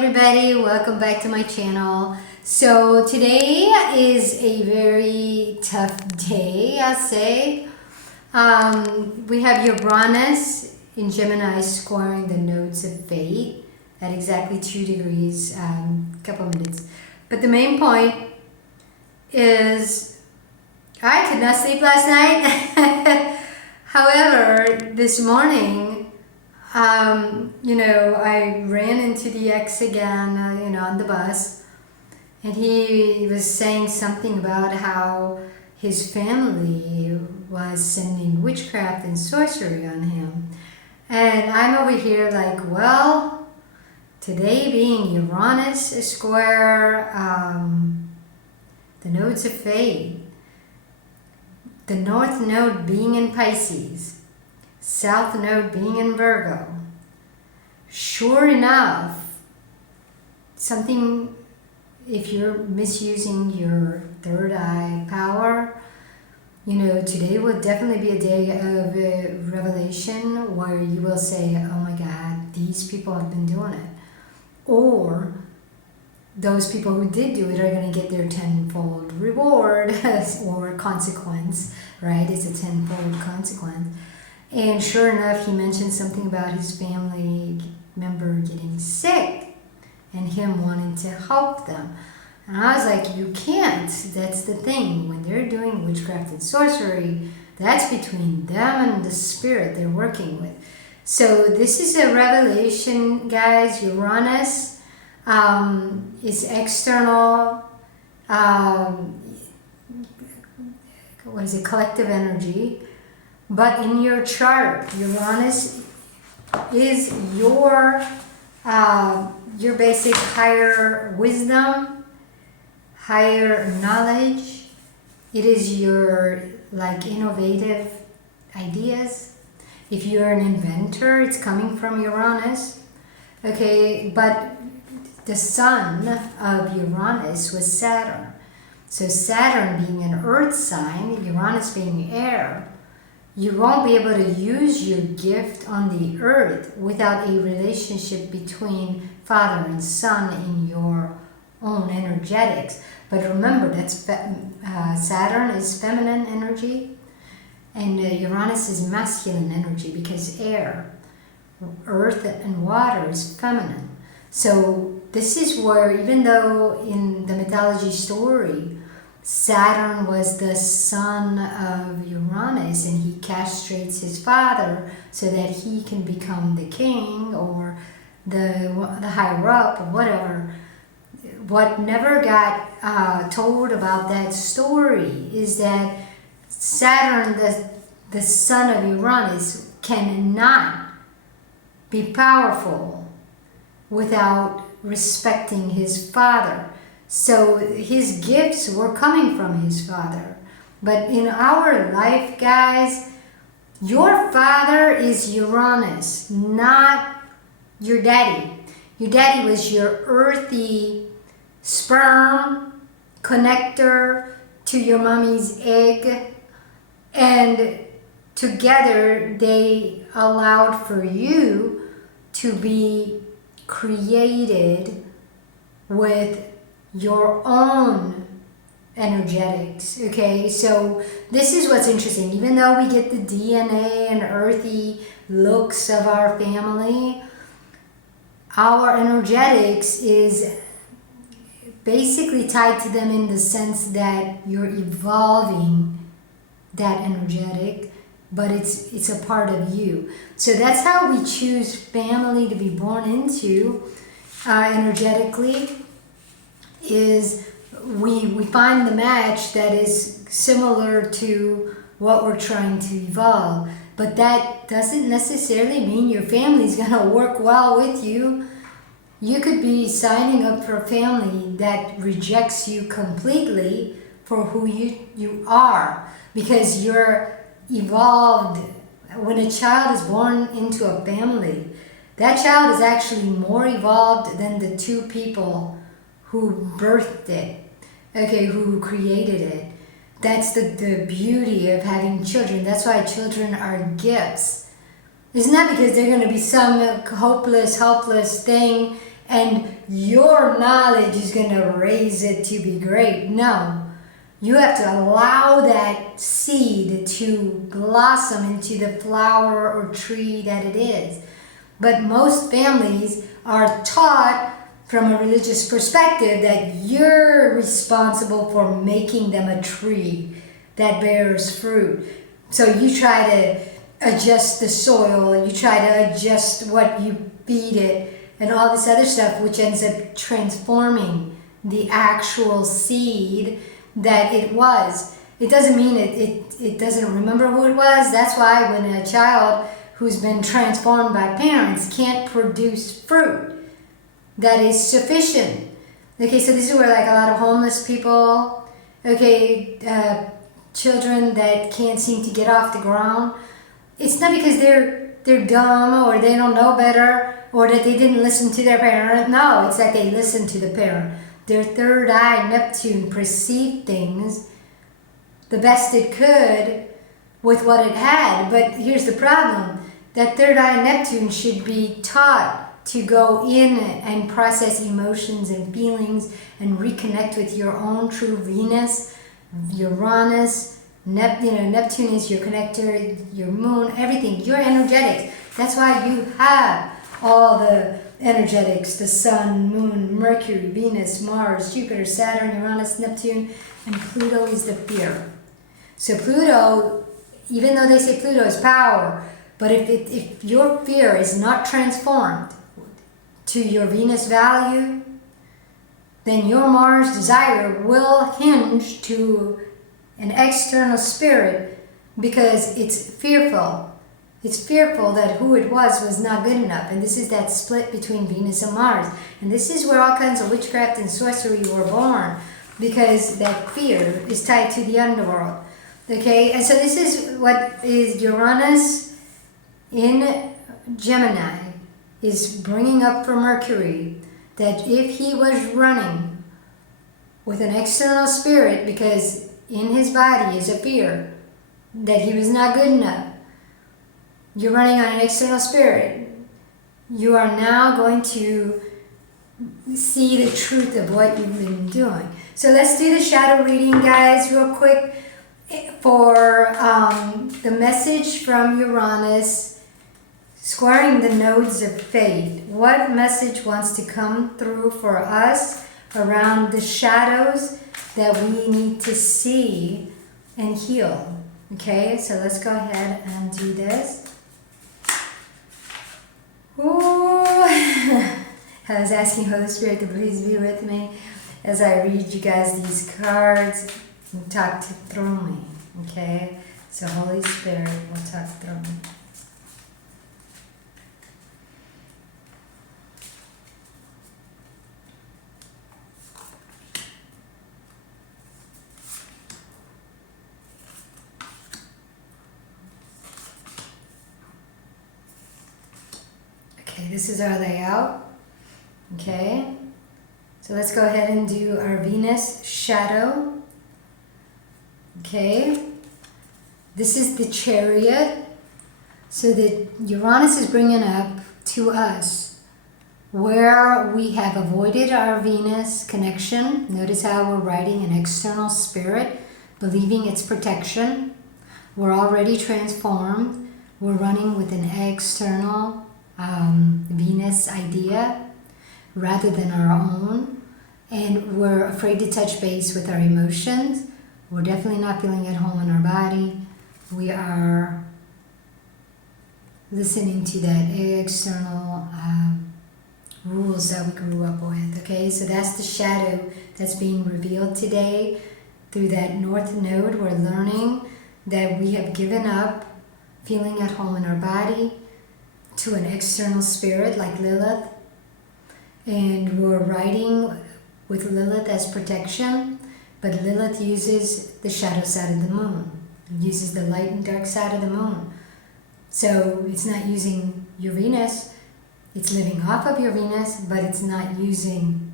everybody, welcome back to my channel. So today is a very tough day, I'll say. We have Uranus in Gemini squaring the nodes of fate at exactly 2 degrees, couple minutes. But the main point is I could not sleep last night. However, this morning, I ran into the ex again, on the bus, and he was saying something about how his family was sending witchcraft and sorcery on him. And I'm over here like, well, today being Uranus square, the nodes of fate, the north node being in Pisces, south node being in Virgo. Sure enough, something, if you're misusing your third eye power, today will definitely be a day of revelation where you will say, oh my God, these people have been doing it. Or those people who did do it are going to get their tenfold reward or consequence, right? It's a tenfold consequence. And sure enough, he mentioned something about his family member getting sick and him wanting to help them. And I was like, you can't. That's the thing. When they're doing witchcraft and sorcery, that's between them and the spirit they're working with. So this is a revelation, guys. Uranus is external, collective energy. But in your chart, Uranus is your basic higher wisdom, higher knowledge. It is your innovative ideas. If you're an inventor, it's coming from Uranus. Okay, but the son of Uranus was Saturn. So Saturn being an earth sign, Uranus being air, you won't be able to use your gift on the earth without a relationship between father and son in your own energetics. But remember, that's Saturn is feminine energy, and Uranus is masculine energy because air, earth and water is feminine. So this is where, even though in the mythology story, Saturn was the son of Uranus and he castrates his father so that he can become the king or the higher up or whatever. What never got told about that story is that Saturn, the son of Uranus, cannot be powerful without respecting his father. So his gifts were coming from his father. But in our life, guys, your father is Uranus, not your daddy. Your daddy was your earthy sperm connector to your mommy's egg. And together they allowed for you to be created with your own energetics. Okay, so this is what's interesting. Even though we get the DNA and earthy looks of our family, our energetics is basically tied to them in the sense that you're evolving that energetic, but it's a part of you. So that's how we choose family to be born into energetically. Is we find the match that is similar to what we're trying to evolve. But that doesn't necessarily mean your family's going to work well with you. You could be signing up for a family that rejects you completely for who you are, because you're evolved. When a child is born into a family, that child is actually more evolved than the two people who birthed it, okay, who created it. That's the beauty of having children. That's why children are gifts. It's not because they're going to be some hopeless, helpless thing and your knowledge is going to raise it to be great. No. You have to allow that seed to blossom into the flower or tree that it is. But most families are taught from a religious perspective that you're responsible for making them a tree that bears fruit. So you try to adjust the soil, you try to adjust what you feed it, and all this other stuff, which ends up transforming the actual seed that it was. It doesn't mean it doesn't remember who it was. That's why when a child who's been transformed by parents can't produce fruit that is sufficient. Okay, so this is where like a lot of homeless people, okay, children that can't seem to get off the ground, it's not because they're dumb or they don't know better or that they didn't listen to their parent. No, it's that they listened to the parent. Their third eye, Neptune, perceived things the best it could with what it had. But here's the problem. That third eye, Neptune, should be taught to go in and process emotions and feelings and reconnect with your own true Venus, Uranus, Neptune is your connector, your moon, everything, your energetics. That's why you have all the energetics, the sun, moon, Mercury, Venus, Mars, Jupiter, Saturn, Uranus, Neptune, and Pluto is the fear. So Pluto, even though they say Pluto is power, but if your fear is not transformed to your Venus value, then your Mars desire will hinge to an external spirit because it's fearful. It's fearful that who it was not good enough. And this is that split between Venus and Mars. And this is where all kinds of witchcraft and sorcery were born, because that fear is tied to the underworld. Okay, and so this is what is Uranus in Gemini is bringing up for Mercury, that if he was running with an external spirit, because in his body is a fear that he was not good enough, you're running on an external spirit, you are now going to see the truth of what you've been doing. So let's do the shadow reading, guys, real quick for the message from Uranus squaring the nodes of fate. What message wants to come through for us around the shadows that we need to see and heal? Okay, so let's go ahead and do this. Ooh. I was asking Holy Spirit to please be with me as I read you guys these cards and talk through me. Okay, so Holy Spirit will talk through me. Okay, this is our layout. Okay, so let's go ahead and do our Venus shadow. Okay, this is the Chariot. So that Uranus is bringing up to us where we have avoided our Venus connection. Notice how we're writing an external spirit, believing its protection. We're already transformed. We're running with an external Venus idea rather than our own, and we're afraid to touch base with our emotions. We're definitely not feeling at home in our body. We are listening to that external rules that we grew up with. Okay, so that's the shadow that's being revealed today through that North Node. We're learning that we have given up feeling at home in our body to an external spirit like Lilith, and we're riding with Lilith as protection, but Lilith uses the shadow side of the moon, uses the light and dark side of the moon. So it's not using Uranus, it's living off of Uranus, but it's not using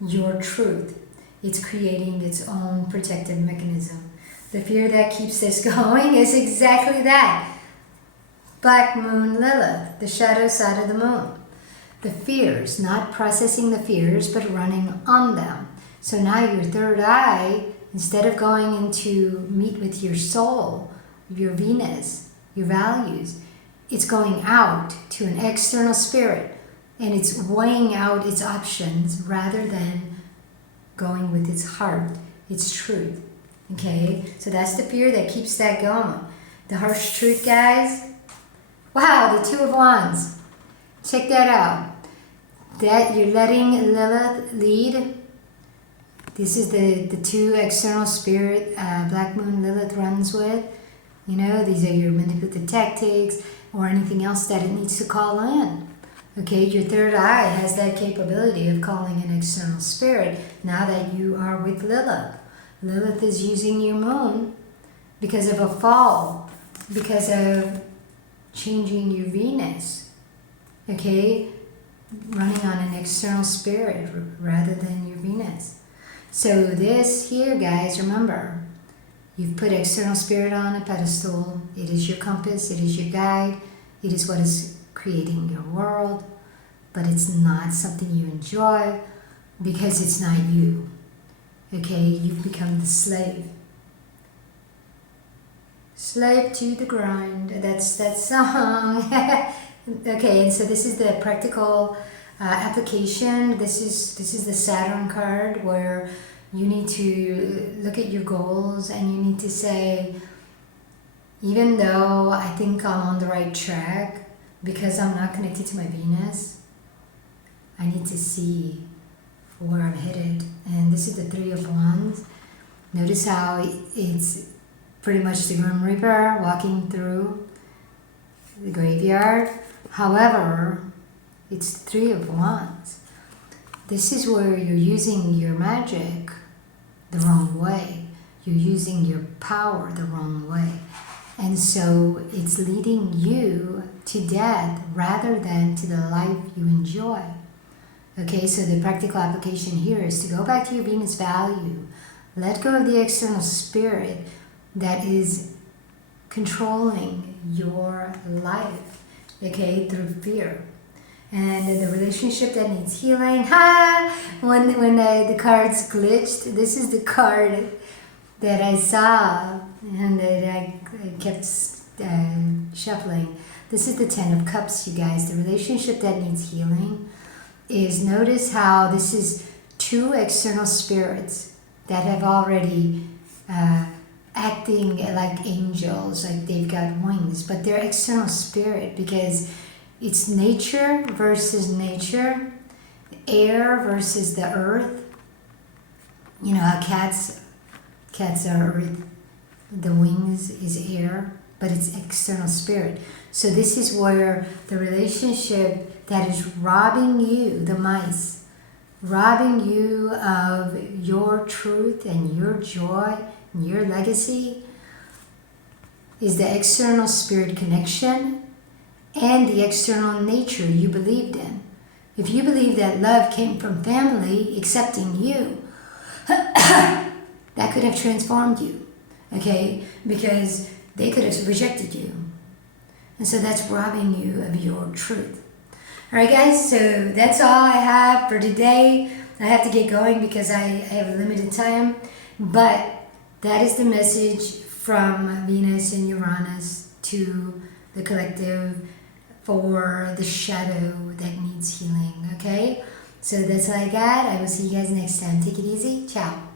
your truth. It's creating its own protective mechanism. The fear that keeps this going is exactly that. Black moon Lilith, the shadow side of the moon. the fears, not processing the fears, but running on them. So now your third eye, instead of going into meet with your soul, your Venus, your values, it's going out to an external spirit, and it's weighing out its options rather than going with its heart, its truth. Okay, so that's the fear that keeps that going. The harsh truth, guys. Wow, the Two of Wands. Check that out. That you're letting Lilith lead. This is the two external spirit Black Moon Lilith runs with. You know, these are your manipulative tactics or anything else that it needs to call in. Okay, your third eye has that capability of calling an external spirit now that you are with Lilith. Lilith is using your moon because of a fall, because of changing your Venus. Okay, running on an external spirit rather than your Venus. So this here, guys, remember, you've put external spirit on a pedestal. It is your compass, it is your guide, it is what is creating your world, but it's not something you enjoy because it's not you. Okay, you've become the slave. Slave to the grind. That's that song. Okay, and so this is the practical application. This is the Saturn card where you need to look at your goals and you need to say, even though I think I'm on the right track, because I'm not connected to my Venus, I need to see where I'm headed. And this is the Three of Wands. Notice how it's pretty much the Grim Reaper walking through the graveyard. However, it's the Three of Wands. This is where you're using your magic the wrong way. You're using your power the wrong way. And so it's leading you to death rather than to the life you enjoy. Okay, so the practical application here is to go back to your Venus value. Let go of the external spirit that is controlling your life, okay, through fear. And the relationship that needs healing. When the cards glitched, this is the card that I saw and that I kept shuffling. This is the Ten of Cups, you guys. The relationship that needs healing is, notice how this is two external spirits that have already acting like angels, like they've got wings, but they're external spirit because it's nature versus nature, air versus the earth. You know how cats are earth, the wings is air, but it's external spirit. So this is where the relationship that is robbing you, the mice, robbing you of your truth and your joy and your legacy, is the external spirit connection and the external nature you believed in. If you believe that love came from family accepting you, that could have transformed you, okay? Because they could have rejected you. And so that's robbing you of your truth. All right, guys, so that's all I have for today. I have to get going because I have a limited time. But that is the message from Venus and Uranus to the collective for the shadow that needs healing, okay? So that's all I got. I will see you guys next time. Take it easy. Ciao.